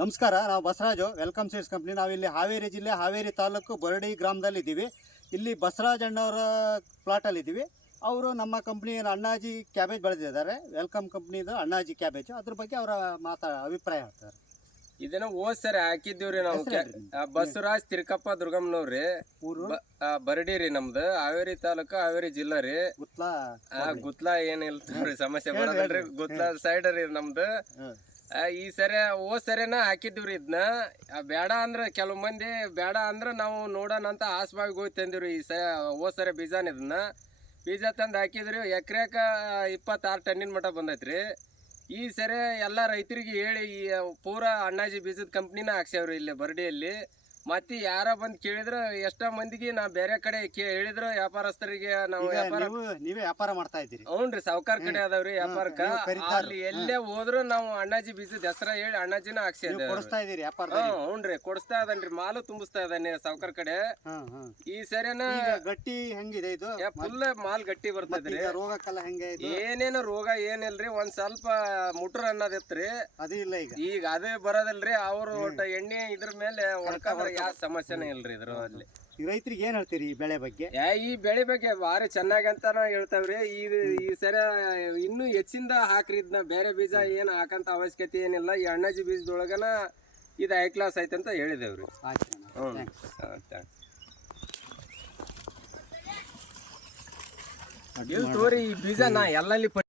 ನಮಸ್ಕಾರ, ನಾವು Basavaraju welcome seeds company. ನಾವಿಲ್ಲಿ ಹಾವೇರಿ ಜಿಲ್ಲೆ ಹಾವೇರಿ ತಾಲೂಕು ಬರಡಿ ಗ್ರಾಮದಲ್ಲಿದ್ದೀವಿ. ಇಲ್ಲಿ ಬಸವರಾಜ್ ಅಣ್ಣವರ ಪ್ಲಾಟಲ್ಲಿದ್ದೀವಿ. ಅವರು ನಮ್ಮ ಕಂಪ್ನಿಯ ಅಣ್ಣಾಜಿ ಕ್ಯಾಬೇಜ್ ಬೆಳೆದಿದ್ದಾರೆ. ವೆಲ್ಕಮ್ ಕಂಪ್ನಿದು ಅಣ್ಣಾಜಿ ಕ್ಯಾಬೇಜ್, ಅದ್ರ ಬಗ್ಗೆ ಅವರ ಅಭಿಪ್ರಾಯ ಹೇಳ್ತಾರೆ. ಇದನ್ನ ಹೋದ್ ಸರಿ ಹಾಕಿದ್ದೀವ್ರಿ ನಾವು. ಬಸವರಾಜ್ ತಿರ್ಕಪ್ಪ ದುರ್ಗಮ್ಮನವ್ರಿ, ಬರಡಿ ರೀ ನಮ್ದು. ಹಾವೇರಿ ತಾಲೂಕು ಹಾವೇರಿ ಜಿಲ್ಲಾ ರೀ. ಗುತ್ಲಾ ಏನಿಲ್ರಿ, ಸಮಸ್ಯೆ ಬರೋದಲ್ರಿ. ಗುತ್ಲಾ ಸೈಡ್ ರೀ ನಮ್ದು. ಈ ಸರಿ ಹೋದ್ ಸರಿನ ಹಾಕಿದ್ವಿ ಇದನ್ನ. ಬೇಡ ಅಂದ್ರ ಕೆಲವು ಮಂದಿ ಬೇಡ ಅಂದ್ರ ನಾವು ನೋಡೋಣ ಅಂತ ಆಸ್ಬಾಗಿ ಹೋಗಿ ತಂದಿವ್ರಿ. ಹೋದ್ ಸರಿ ಬೀಜನ ಇದನ್ನ ಬೀಜ ತಂದು ಹಾಕಿದ್ರಿ. ಎಕರೆಕ 26 ಟನ್ನಿನ ಮಟ್ಟ ಬಂದೈತ್ರಿ. ಈ ಸರಿ ಎಲ್ಲ ರೈತರಿಗೆ ಹೇಳಿ ಈ ಪೂರಾ ಅಣ್ಣಾಜಿ ಬೀಜದ ಕಂಪ್ನಿನ ಹಾಕ್ಸ್ಯಾವ್ರಿ ಇಲ್ಲಿ ಬರಡಿಯಲ್ಲಿ. ಮತ್ತೆ ಯಾರ ಬಂದ್ ಕೇಳಿದ್ರ ಎಷ್ಟೋ ಮಂದಿಗೆ ನಾ ಬೇರೆ ಕಡೆ ಹೇಳಿದ್ರು ವ್ಯಾಪಾರಸ್ಥರಿಗೆ ನಾವು ನೀವೇ ವ್ಯಾಪಾರ ಮಾಡ್ತಾ ಇದ್ದೀರಿ. ಹ್ಞೂನ್ರಿ, ಸಾವುಕಾರ ಕಡೆ ಅದಾವ್ರಿ ವ್ಯಾಪಾರಕ್ಕ. ಅಲ್ಲಿ ಎಲ್ಲೇ ಹೋದ್ರು ನಾವು ಅಣ್ಣಾಜಿ ಬೀಜದ ಹೆಸರ ಹೇಳಿ ಅಣ್ಣಾಜಿನ ಹಾಕ್ಸಿದ್ರಿ. ಹ್ಞೂನ್ರಿ, ಕೊಡಿಸ್ತಾ ಇದನ್ರಿ, ಮಾಲು ತುಂಬಿಸ್ತಾ ಇದ್ದಾನೆ ಸಾವುಕಾರ ಕಡೆ. ಈ ಸರಿನ ಗಟ್ಟಿ ಹೆಂಗಿದೆ ಇದು? ಫುಲ್ ಮಾಲ್ ಗಟ್ಟಿ ಬರ್ತದ್ರಿ. ರೋಗಕ್ಕೆಲ್ಲ ಹೆಂಗೆ? ಏನೇನು ರೋಗ ಏನಿಲ್ರಿ, ಒಂದ್ ಸ್ವಲ್ಪ ಮುಟ್ರ ಅನ್ನೋದಿತ್ರಿ. ಅದು ಇಲ್ಲ ಈಗ ಅದೇ ಬರೋದಲ್ರಿ. ಅವ್ರು ಒಟ್ಟ ಎಣ್ಣೆ ಇದ್ರ ಮೇಲೆ ಹೊಡ್ಕೊಂಡ್ರೆ ಯಾವ ಸಮಸ್ಯೆನೇ ಇಲ್ರಿ ಇದ್ರಲ್ಲಿ. ರೈತರಿಗೆ ಏನ್ ಹೇಳ್ತೀರಿ ಈ ಬೆಳೆ ಬಗ್ಗೆ? ಈ ಬೆಳೆ ಬಗ್ಗೆ ಭಾರಿ ಚೆನ್ನಾಗಿ ಅಂತಾನ ಹೇಳ್ತಾವ್ರಿ. ಈ ಸರಿ ಇನ್ನೂ ಹೆಚ್ಚಿಂದ ಹಾಕ್ರಿ ಇದನ್ನ. ಬೇರೆ ಬೀಜ ಏನ್ ಹಾಕಂತ ಅವಶ್ಯಕತೆ ಏನಿಲ್ಲ. ಈ ಅಣ್ಣಾಜಿ ಬೀಜದೊಳಗನ ಇದು ಹೈ ಕ್ಲಾಸ್ ಐತೆ ಅಂತ ಹೇಳಿದೇವ್ರಿ. ಇದು ತೋರಿ ಈ ಬೀಜ ನಾ ಎಲ್ಲಲ್ಲಿ